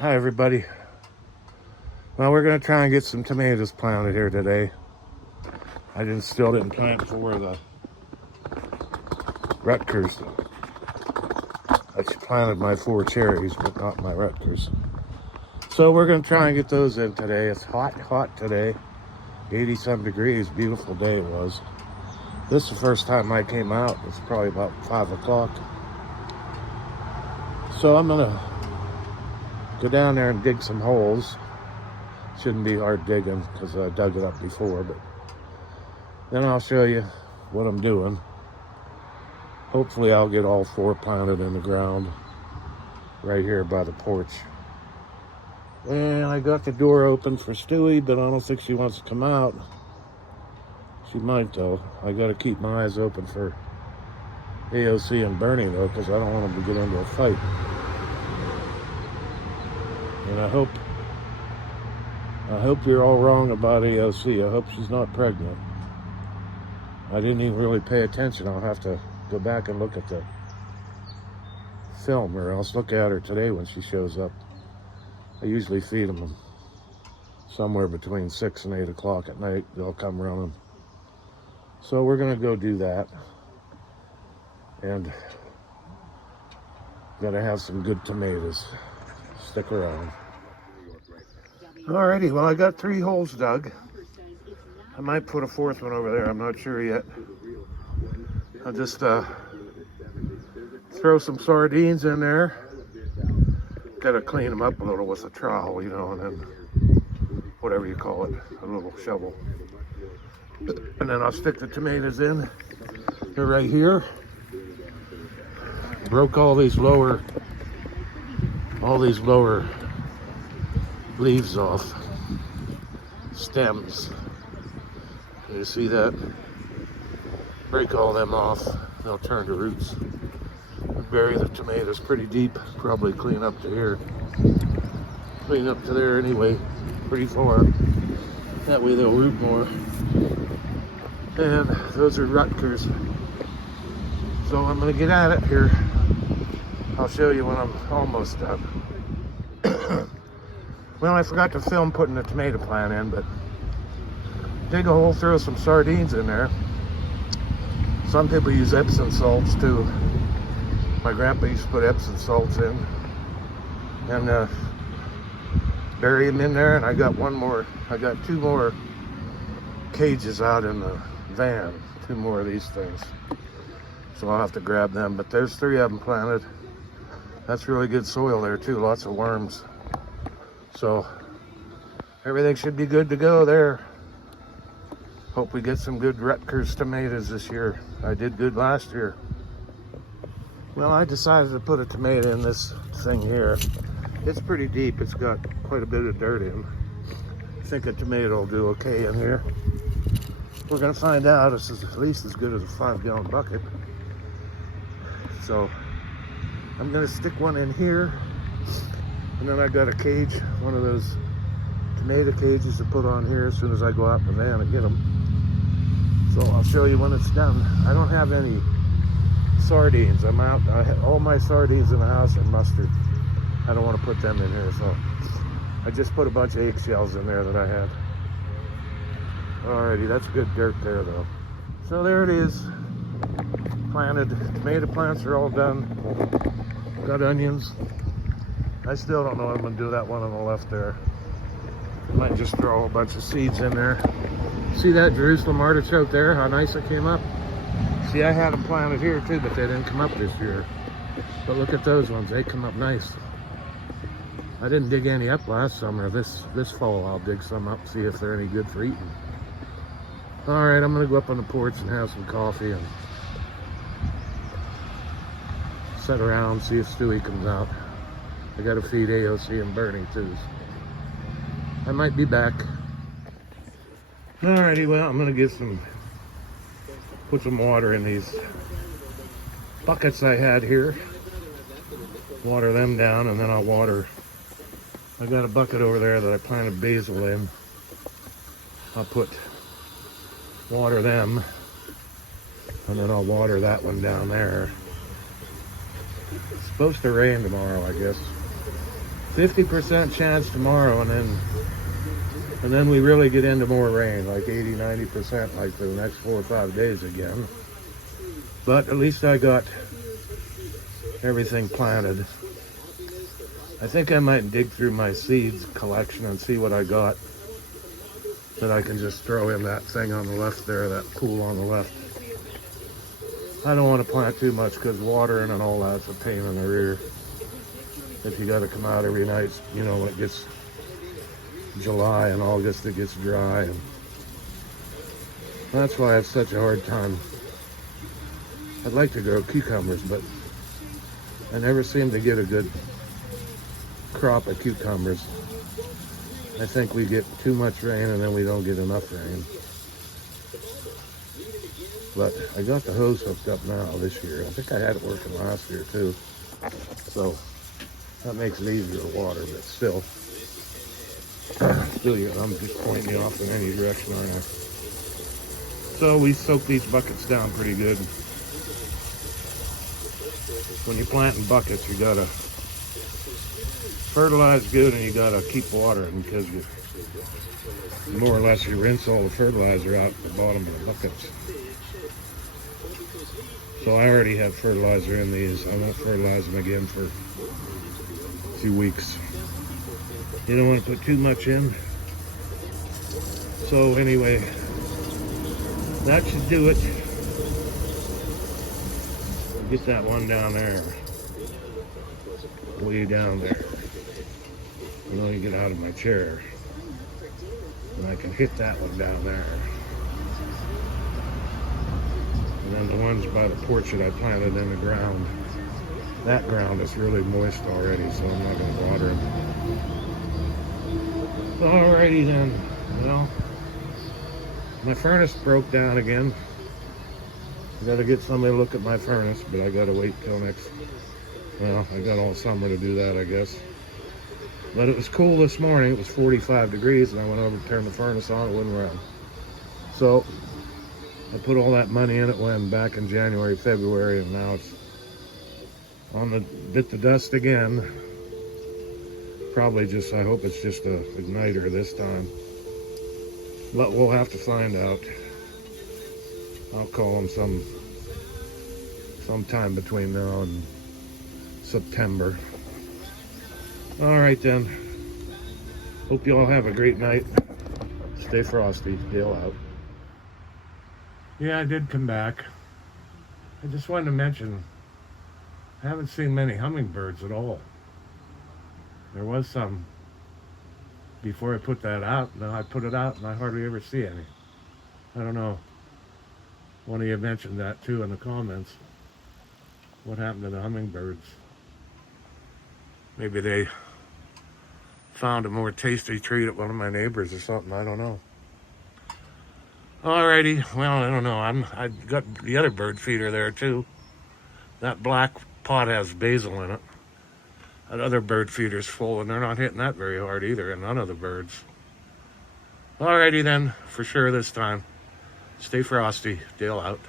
Hi everybody. Well, we're gonna try and get some tomatoes planted here today. I still didn't plant for the Rutgers. I planted my 4 cherries, but not my Rutgers. So we're gonna try and get those in today. It's hot today. 80-some degrees, beautiful day it was. This is the first time I came out. It's probably about 5 o'clock. So I'm gonna go down there and dig some holes. Shouldn't be hard digging because I dug it up before, but then I'll show you what I'm doing. Hopefully I'll get all 4 planted in the ground right here by the porch. And I got the door open for Stewie, but I don't think she wants to come out. She might though. I got to keep my eyes open for AOC and Bernie though, because I don't want them to get into a fight. And I hope you're all wrong about AOC. I hope she's not pregnant. I didn't even really pay attention. I'll have to go back and look at the film, or else look at her today when she shows up. I usually feed them somewhere between 6 and 8 o'clock at night. They'll come running. So we're gonna go do that. And gotta have some good tomatoes. Stick around. Alrighty, well I got 3 holes dug. I might put a 4th one over there, I'm not sure yet. I'll just throw some sardines in there. Gotta clean them up a little with a trowel, you know, and then whatever you call it, a little shovel. And then I'll stick the tomatoes in. They're right here. Broke all these lower leaves off, stems. You see that? Break all them off, they'll turn to roots. Bury the tomatoes pretty deep, probably clean up to here. Clean up to there anyway, pretty far. That way they'll root more. And those are Rutgers. So I'm gonna get at it here. I'll show you when I'm almost done. Well, I forgot to film putting the tomato plant in, but dig a hole, throw some sardines in there. Some people use Epsom salts too. My grandpa used to put Epsom salts in. And bury them in there, and I got 2 more cages out in the van. 2 more of these things. So I'll have to grab them, but there's 3 of them planted. That's really good soil there too, lots of worms. So everything should be good to go there. Hope we get some good Rutgers tomatoes this year. I did good last year. Well, I decided to put a tomato in this thing here. It's pretty deep. It's got quite a bit of dirt in. I think a tomato will do okay in here. We're gonna find out. This is at least as good as a 5-gallon bucket. So I'm gonna stick one in here. And then I got a cage, one of those tomato cages to put on here as soon as I go out in the van and get them. So I'll show you when it's done. I don't have any sardines. I'm out. All my sardines in the house are mustard. I don't want to put them in here, so I just put a bunch of eggshells in there that I had. Alrighty, that's good dirt there though. So there it is. Planted. Tomato plants are all done. Got onions. I still don't know what I'm going to do that one on the left there. I might just throw a bunch of seeds in there. See that Jerusalem artichoke there? How nice it came up? See, I had them planted here too, but they didn't come up this year. But look at those ones. They come up nice. I didn't dig any up last summer. This fall I'll dig some up, see if they're any good for eating. Alright, I'm going to go up on the porch and have some coffee and sit around, see if Stewie comes out. I gotta feed AOC and Bernie too. I might be back. Alrighty, well, I'm gonna put some water in these buckets I had here. Water them down, and then I'll water. I got a bucket over there that I planted basil in. I'll water them, and then I'll water that one down there. It's supposed to rain tomorrow, I guess. 50% chance tomorrow, and then we really get into more rain, like 80-90%, like for the next 4 or 5 days again. But at least I got everything planted. I think I might dig through my seeds collection and see what I got that I can just throw in that thing on the left there, that pool on the left. I don't want to plant too much because watering and all that's a pain in the rear. If you got to come out every night, you know, when it gets July and August, it gets dry, and that's why I have such a hard time. I'd like to grow cucumbers, but I never seem to get a good crop of cucumbers. I think we get too much rain and then we don't get enough rain. But I got the hose hooked up now this year. I think I had it working last year too. So that makes it easier to water, but still I'm just pointing you off in any direction, aren't I? So we soak these buckets down pretty good. When you're planting buckets, you gotta fertilize good and you gotta keep watering, because you more or less you rinse all the fertilizer out at the bottom of the buckets. So I already have fertilizer in these. I won't fertilize them again for a few weeks. You don't want to put too much in. So anyway, that should do it. Get that one down there. Way down there. And let me get out of my chair. And I can hit that one down there. And then the ones by the porch that I planted in the ground, that ground is really moist already, so I'm not going to water them. Alrighty then. Well, my furnace broke down again. I got to get somebody to look at my furnace, but I got to wait till next. Well, I got all summer to do that, I guess. But it was cool this morning. It was 45 degrees, and I went over to turn the furnace on. It wouldn't run. So I put all that money in it when back in January, February, and now it's on the bit the dust again. Probably just, I hope it's just a igniter this time. But we'll have to find out. I'll call them sometime between now and September. All right then. Hope you all have a great night. Stay frosty. Dale out. Yeah, I did come back. I just wanted to mention, I haven't seen many hummingbirds at all. There was some before I put that out. Now I put it out and I hardly ever see any. I don't know. One of you mentioned that too in the comments. What happened to the hummingbirds? Maybe they found a more tasty treat at one of my neighbors or something. I don't know. Alrighty, well, I don't know. I got the other bird feeder there too. That black pot has basil in it. That other bird feeder's full, and they're not hitting that very hard either, and none of the birds. Alrighty then, for sure this time. Stay frosty. Dale out.